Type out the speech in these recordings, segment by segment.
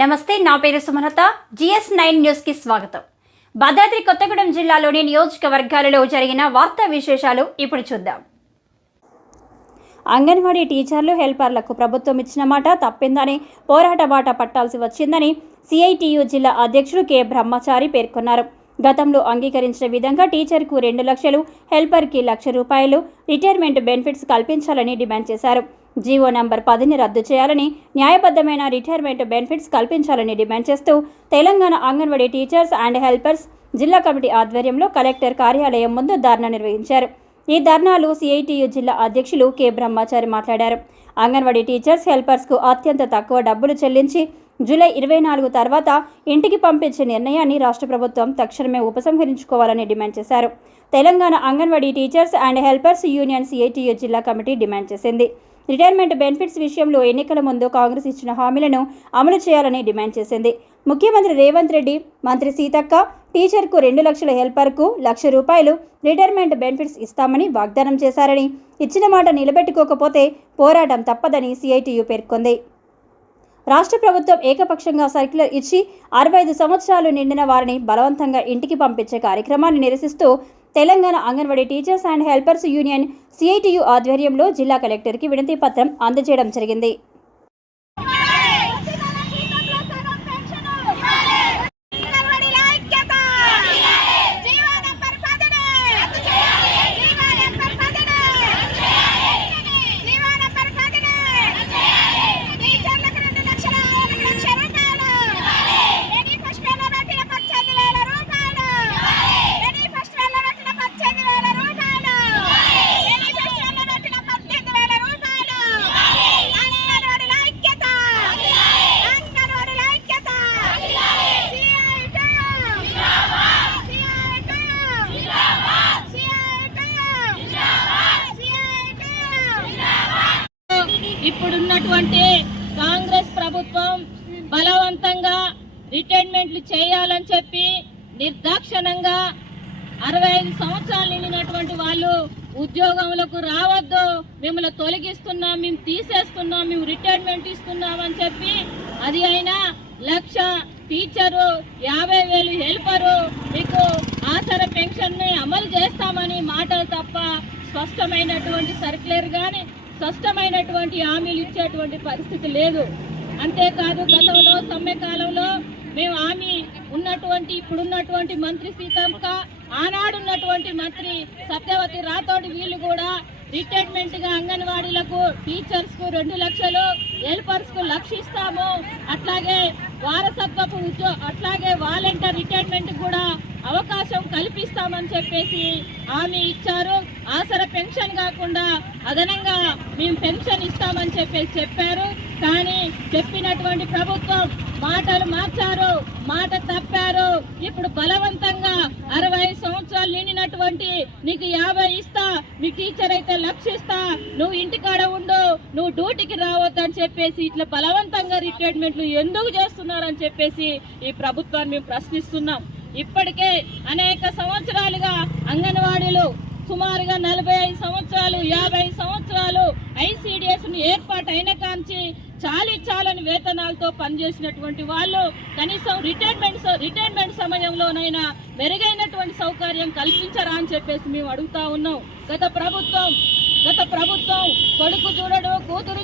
నమస్తే నా పేరు సుమలత. జిఎస్ నైన్ న్యూస్కి స్వాగతం. భద్రాద్రి కొత్తగూడెం జిల్లాలోని నియోజకవర్గాలలో జరిగిన వార్తా విశేషాలు ఇప్పుడు చూద్దాం. అంగన్వాడీ టీచర్లు హెల్పర్లకు ప్రభుత్వం ఇచ్చిన మాట తప్పిందని పోరాట బాట పట్టాల్సి వచ్చిందని సిఐటియు జిల్లా అధ్యక్షుడు కె. బ్రహ్మచారి పేర్కొన్నారు. గతంలో అంగీకరించిన విధంగా టీచర్కు రెండు లక్షలు హెల్పర్కి లక్ష రూపాయలు రిటైర్మెంట్ బెనిఫిట్స్ కల్పించాలని డిమాండ్ చేశారు. జీవో నంబర్ పదిని రద్దు చేయాలని న్యాయబద్ధమైన రిటైర్మెంట్ బెనిఫిట్స్ కల్పించాలని డిమాండ్ చేస్తూ Telangana Anganwadi teachers and helpers జిల్లా కమిటీ ఆధ్వర్యంలో కలెక్టర్ కార్యాలయం ముందు ధర్నా నిర్వహించారు. ఈ ధర్నాలు సిఐటియు జిల్లా అధ్యక్షులు కె. బ్రహ్మచారి మాట్లాడారు. అంగన్వాడీ టీచర్స్ హెల్పర్స్కు అత్యంత తక్కువ డబ్బులు చెల్లించి జూలై ఇరవై నాలుగు తర్వాత ఇంటికి పంపించే నిర్ణయాన్ని రాష్ట్ర ప్రభుత్వం తక్షణమే ఉపసంహరించుకోవాలని డిమాండ్ చేశారు. Telangana Anganwadi teachers and helpers union CITU జిల్లా కమిటీ డిమాండ్ చేసింది. రిటైర్మెంట్ బెనిఫిట్స్ విషయంలో ఎన్నికల ముందు కాంగ్రెస్ ఇచ్చిన హామీలను అమలు చేయాలని డిమాండ్ చేసింది. ముఖ్యమంత్రి రేవంత్ రెడ్డి మంత్రి సీతక్క టీచర్కు రెండు లక్షల హెల్పర్కు లక్ష రూపాయలు రిటైర్మెంట్ బెనిఫిట్స్ ఇస్తామని వాగ్దానం చేశారని ఇచ్చిన మాట నిలబెట్టుకోకపోతే పోరాటం తప్పదని సిఐటియు పేర్కొంది. రాష్ట్ర ప్రభుత్వం ఏకపక్షంగా సర్క్యులర్ ఇచ్చి అరవై ఐదు సంవత్సరాలు నిండిన వారిని బలవంతంగా ఇంటికి పంపించే కార్యక్రమాన్ని నిరసిస్తూ Telangana Anganwadi teachers and helpers union CITU ఆధ్వర్యంలో జిల్లా కలెక్టర్కి వినతి పత్రం అందజేయడం జరిగింది. ఇప్పుడున్నటువంటి కాంగ్రెస్ ప్రభుత్వం బలవంతంగా రిటైర్మెంట్లు చేయాలని చెప్పి నిర్దాక్షణంగా అరవై ఐదు సంవత్సరాలు నిండినటువంటి వాళ్ళు ఉద్యోగంలోకి రావద్దు మిమ్మల్ని తొలగిస్తున్నాం మేము తీసేస్తున్నాం మేము రిటైర్మెంట్ ఇస్తున్నాం అని చెప్పి అది అయినా లక్ష టీచరు యాభై వేలు హెల్పరు మీకు ఆసర పెన్షన్ని అమలు చేస్తామని మాటలు తప్ప స్పష్టమైనటువంటి సర్క్యులర్ కానీ స్పష్టమైనటువంటి హామీలు ఇచ్చేటువంటి పరిస్థితి లేదు. అంతేకాదు గతంలో సమ్మె కాలంలో మేము హామీ ఉన్నటువంటి ఇప్పుడున్నటువంటి మంత్రి సీతక్క ఆనాడున్నటువంటి మంత్రి సత్యవతి రాథోడ్ వీళ్ళు కూడా రిటైర్మెంట్గా అంగన్వాడీలకు టీచర్స్కు రెండు లక్షలు హెల్పర్స్కు లక్షిస్తాము లక్ష ఇస్తాము. అట్లాగే వారసత్వపు ఉద్యో అట్లాగే అవకాశం కల్పిస్తామని చెప్పేసి హామీ ఇచ్చారు. ఆసర పెన్షన్ కాకుండా అదనంగా మేము పెన్షన్ ఇస్తామని చెప్పేసి చెప్పారు. కానీ చెప్పినటువంటి ప్రభుత్వం మాటలు మార్చారు మాట తప్పారు. ఇప్పుడు బలవంతంగా అరవై సంవత్సరాలు నిండినటువంటి నీకు యాభై ఇస్తా మీ టీచర్ అయితే లక్షిస్తా నువ్వు ఇంటికాడ ఉండు నువ్వు డ్యూటీకి రావద్దు అని చెప్పేసి ఇట్లా బలవంతంగా రిటైర్మెంట్లు ఎందుకు చేస్తున్నారని చెప్పేసి ఈ ప్రభుత్వాన్ని మేము ప్రశ్నిస్తున్నాం. ఇప్పటికే అనేక సంవత్సరాలుగా అంగన్వాడీలు సుమారుగా నలభై ఐదు సంవత్సరాలు యాభై సంవత్సరాలు ఐసీడిఎస్ను ఏర్పాటు అయిన కాంచి చాలి చాలని వేతనాలతో పనిచేసినటువంటి వాళ్ళు కనీసం రిటైర్మెంట్ రిటైర్మెంట్ సమయంలోనైనా మెరుగైనటువంటి సౌకర్యం కల్పించరా అని చెప్పేసి మేము అడుగుతా ఉన్నాం. గత ప్రభుత్వం గత ప్రభుత్వం కొడుకు చూడడు కూతురు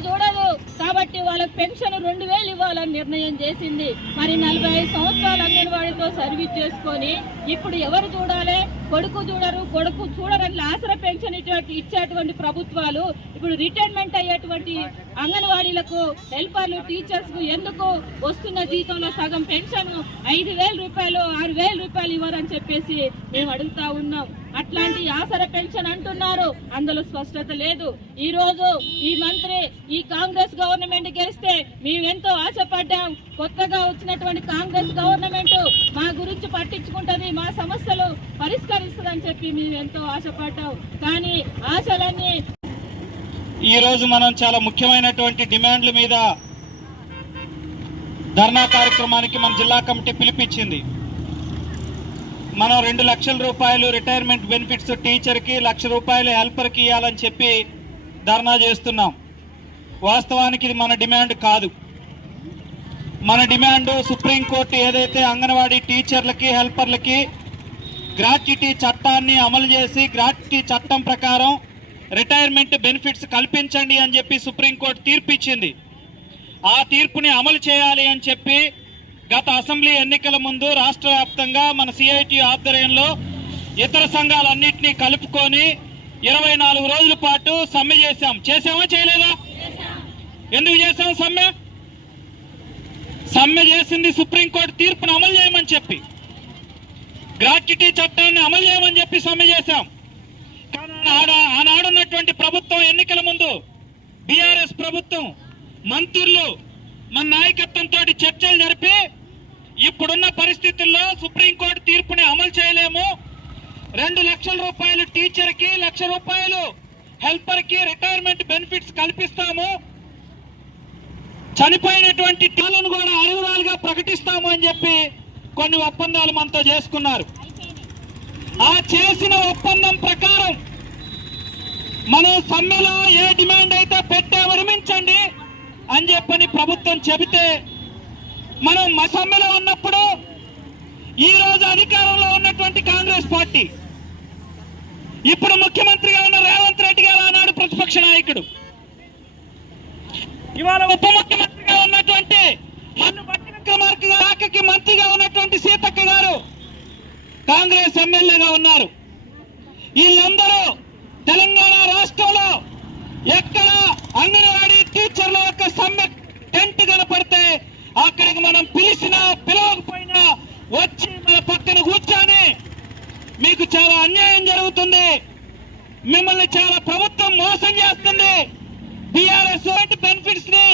వాళ్ళకి పెన్షన్ రెండు వేలు ఇవ్వాలని నిర్ణయం చేసింది. మరి నలభై ఐదు సంవత్సరాలు అంగన్వాడీతో సర్వీస్ చేసుకొని ఇప్పుడు ఎవరు చూడాలి? కొడుకు చూడరు కొడుకు చూడరని ఆసరా పెన్షన్ ఇటువంటి ఇచ్చేటువంటి ప్రభుత్వాలు ఇప్పుడు రిటైర్మెంట్ అయ్యేటువంటి అంగన్వాడీలకు హెల్పర్లు టీచర్స్కు ఎందుకు వస్తున్న జీతంలో సగం పెన్షన్? ఐదు రూపాయలు ఆరు రూపాయలు ఇవ్వరని చెప్పేసి మేము అడుగుతా ఉన్నాం. అట్లాంటి ఆసర పెన్షన్ అంటున్నారు. అందులో స్పష్టత లేదు. ఈ రోజు ఈ మంత్రి ఈ కాంగ్రెస్ గవర్నమెంట్ గెలిస్తే మేమెంతో ఆశపడ్డాం. కొత్తగా వచ్చినటువంటి కాంగ్రెస్ గవర్నమెంట్ మా గురించి పట్టించుకుంటది మా సమస్యలు పరిష్కరిస్తుందని చెప్పి మేము ఎంతో ఆశపడ్డాం. కానీ ఆశలన్నీ ఈ రోజు మనం చాలా ముఖ్యమైనటువంటి డిమాండ్ల మీద ధర్నా కార్యక్రమానికి మన జిల్లా కమిటీ పిలిపించింది. మనం రెండు లక్షల రూపాయలు రిటైర్మెంట్ బెనిఫిట్స్ టీచర్కి లక్ష రూపాయలు హెల్పర్కి ఇవ్వాలని చెప్పి ధర్నా చేస్తున్నాం. వాస్తవానికి ఇది మన డిమాండ్ కాదు. మన డిమాండ్ సుప్రీంకోర్టు ఏదైతే అంగన్వాడీ టీచర్లకి హెల్పర్లకి గ్రాట్యుటీ చట్టాన్ని అమలు చేసి గ్రాట్యుటీ చట్టం ప్రకారం రిటైర్మెంట్ బెనిఫిట్స్ కల్పించండి అని చెప్పి సుప్రీంకోర్టు తీర్పు ఇచ్చింది ఆ తీర్పుని అమలు చేయాలి అని చెప్పి గత అసెంబ్లీ ఎన్నికల ముందు రాష్ట్ర వ్యాప్తంగా మన సిఐటి ఆధ్వర్యంలో ఇతర సంఘాలన్నింటినీ కలుపుకొని ఇరవై నాలుగు రోజుల పాటు సమ్మె చేశాం. చేసామా చేయలేదా? ఎందుకు చేశాం సమ్మె? సమ్మె చేసింది సుప్రీంకోర్టు తీర్పును అమలు చేయమని చెప్పి. గ్రాట్యుటీ చట్టాన్ని అమలు చేయమని చెప్పి సమ్మె చేశాం. కానీ ఆడ ఆనాడున్నటువంటి ప్రభుత్వం ఎన్నికల ముందు బీఆర్ఎస్ ప్రభుత్వం మంత్రులు మన నాయకత్వంతో చర్చలు జరిపి ఇప్పుడున్న పరిస్థితుల్లో సుప్రీంకోర్టు తీర్పుని అమలు చేయలేము. రెండు లక్షల రూపాయలు టీచర్కి లక్ష రూపాయలు హెల్పర్కి రిటైర్మెంట్ బెనిఫిట్స్ కల్పిస్తాము. చనిపోయినటువంటి టీలను కూడా అరువురాలుగా ప్రకటిస్తాము అని చెప్పి కొన్ని ఒప్పందాలు మనతో చేసుకున్నారు. ఆ చేసిన ఒప్పందం ప్రకారం మనం సమ్మెలో ఏ డిమాండ్ అయితే పెట్టే విరమించండి అని చెప్పని ప్రభుత్వం చెబితే మనం మా సమ్మెలో ఉన్నప్పుడు ఈ రోజు అధికారంలో ఉన్నటువంటి కాంగ్రెస్ పార్టీ ఇప్పుడు ముఖ్యమంత్రిగా ఉన్న రేవంత్ రెడ్డి గారు ఆనాడు ప్రతిపక్ష నాయకుడు. ఇవాళ ఉప ముఖ్యమంత్రిగా ఉన్నటువంటి మన్ను బట్టి విక్రమార్క మంత్రిగా ఉన్నటువంటి సీతక్క గారు కాంగ్రెస్ ఎమ్మెల్యేగా ఉన్నారు. వీళ్ళందరూ తెలంగాణ రాష్ట్రంలో ఎక్కడ అంగన్వాడీ టీచర్ల యొక్క సమ్మె టెంట్ కనపడితే అక్కడికి మనం పిలిచినా పిలవకపోయినా వచ్చి మన పక్కన కూర్చొని మీకు చాలా అన్యాయం జరుగుతుంది. మిమ్మల్ని చాలా ప్రభుత్వం మోసం చేస్తుంది. బీఆర్ఎస్ బెనిఫిట్స్ని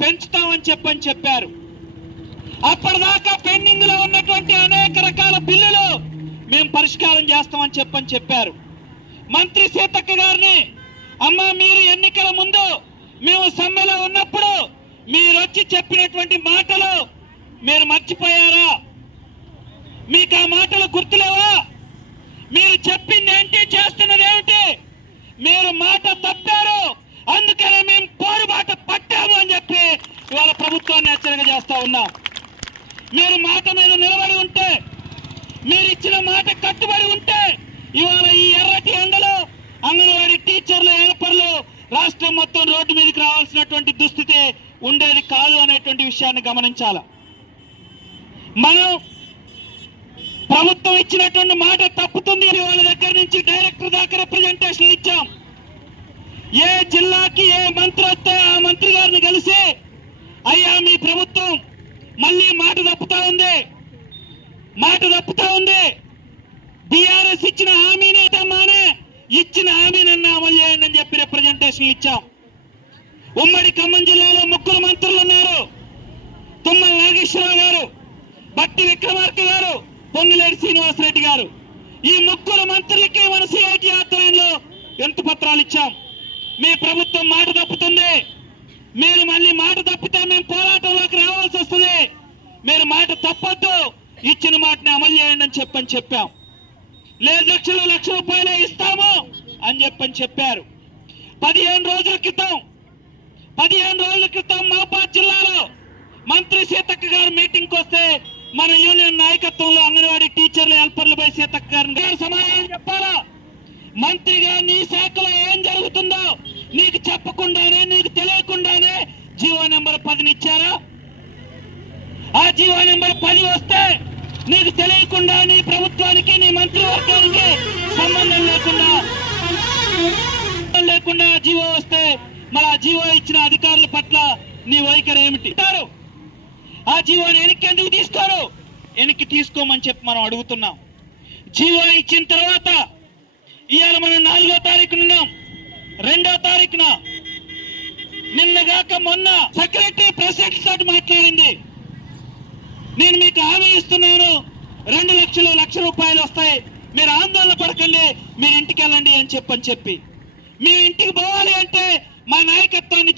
పెంచుతామని చెప్పని చెప్పారు. అప్పటిదాకా పెండింగ్లో ఉన్నటువంటి అనేక రకాల బిల్లులు మేము పరిష్కారం చేస్తామని చెప్పని చెప్పారు. మంత్రి సీతక్క గారిని అమ్మ మీరు ఎన్నికల ముందు మేము సమ్మెలో ఉన్నప్పుడు మీరు వచ్చి చెప్పినటువంటి మాటలు మీరు మర్చిపోయారా? మీకు ఆ మాటలు గుర్తులేవా? మీరు చెప్పింది ఏంటి చేస్తున్నది ఏమిటి? మీరు మాట తప్పారు అందుకనే మేము పోరుబాట పట్టాము అని చెప్పి ఇవాళ ప్రభుత్వాన్ని హెచ్చరిక చేస్తా ఉన్నాం. మీరు మాట మీద నిలబడి ఉంటే మీరు ఇచ్చిన మాట కట్టుబడి ఉంటే ఇవాళ ఈ ఎర్రటి ఎండలో అంగన్వాడీ టీచర్లు హెల్పర్లు రాష్ట్రం మొత్తం రోడ్డు మీదకి రావాల్సినటువంటి దుస్థితి ఉండేది కాదు అనేటువంటి విషయాన్ని గమనించాల. మనం ప్రభుత్వం ఇచ్చినటువంటి మాట తప్పుతుంది వాళ్ళ దగ్గర నుంచి డైరెక్టర్ దాకా రిప్రజెంటేషన్ ఇచ్చారు. ఏ జిల్లాకి ఏ మంత్రి వస్తే ఆ మంత్రి గారిని కలిసి అయ్యా మీ ప్రభుత్వం మళ్ళీ మాట తప్పుతా ఉంది. మాట తప్పుతా ఉంది. బీఆర్ఎస్ ఇచ్చిన హామీని మానే ఇచ్చిన హామీనన్నా అమలు చేయండి అని చెప్పి రిప్రజెంటేషన్ ఇచ్చాం. ఉమ్మడి ఖమ్మం జిల్లాలో ముగ్గురు మంత్రులు ఉన్నారు. తుమ్మల నాగేశ్వరరావు గారు బట్టి విక్రమార్క గారు పొంగులేటి శ్రీనివాసరెడ్డి గారు. ఈ ముగ్గురు మంత్రులకి మన సిఐటి ఆధ్వర్యంలో ఎంత పత్రాలు ఇచ్చాం. మీ ప్రభుత్వం మాట తప్పుతుంది. మీరు మళ్ళీ మాట తప్పితే మేము పోరాటంలోకి రావాల్సి వస్తుంది. మీరు మాట తప్పొద్దు. ఇచ్చిన మాటని అమలు చేయండి అని చెప్పని చెప్పాం. లేదు లక్షలు లక్ష రూపాయలే ఇస్తాము అని చెప్పని చెప్పారు. పదిహేను రోజుల క్రితం పదిహేను రోజుల క్రితం మహబాద్ జిల్లాలో మంత్రి సీతక్క గారు మీటింగ్ వస్తే మన యూనియన్ నాయకత్వంలో అంగన్వాడీ టీచర్లు హెల్పర్లపై సీతక్క గారు సమాధానం చెప్పాలా? మంత్రిగా నీ శాఖ ఏం జరుగుతుందో నీకు చెప్పకుండానే నీకు తెలియకుండానే జీవో నెంబర్ పదిని ఇచ్చారా ఆ జీవో నెంబర్ వస్తే నీకు తెలియకుండా నీ ప్రభుత్వానికి నీ మంత్రివర్గానికి సంబంధం లేకుండా లేకుండా జీవో వస్తే మరి ఆ జీవో ఇచ్చిన అధికారుల పట్ల నీ వైఖరి ఏమిటి? ఆ జీవోని వెనక్కి ఎందుకు తీసుకోరు? వెనక్కి తీసుకోమని చెప్పి మనం అడుగుతున్నాం. జీవో ఇచ్చిన తర్వాత ఇవాళ మనం నాలుగో తారీఖున ఉన్నాం. రెండో తారీఖున నిన్నగాక మొన్న సెక్రటరీ ప్రెసిడెంట్ తోటి మాట్లాడింది. నేను మీకు హామీ ఇస్తున్నాను. రెండు లక్షలు లక్ష రూపాయలు వస్తాయి. మీరు ఆందోళన పడకండి మీరు ఇంటికి వెళ్ళండి అని చెప్పని చెప్పి. మేము ఇంటికి పోవాలి అంటే మా నాయకత్వాన్ని